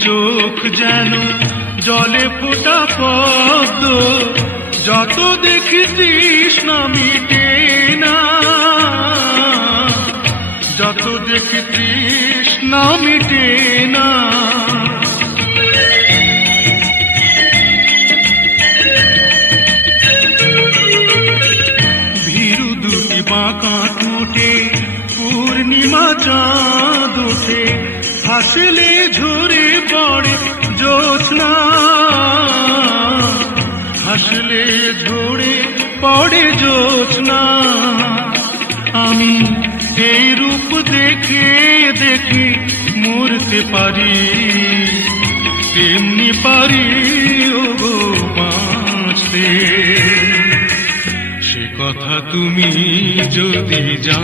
যেন জলে ফোটা পদ্ম। যত দেখি তৃষ্ণা মিটে না। যত দেখি তৃষ্ণা মিটে না। ভীরু দুটি বাঁকা টুটে পূর্ণিমা চাঁদ। ওঠে হাসলে ঝরে পড়ে জোৎস্না হাসলে ঝরে পড়ে জোৎস্না আমি এই রূপ দেখে দেখে মরতে পারি। তেমনি পারি ও সে কথা তুমি যদি জান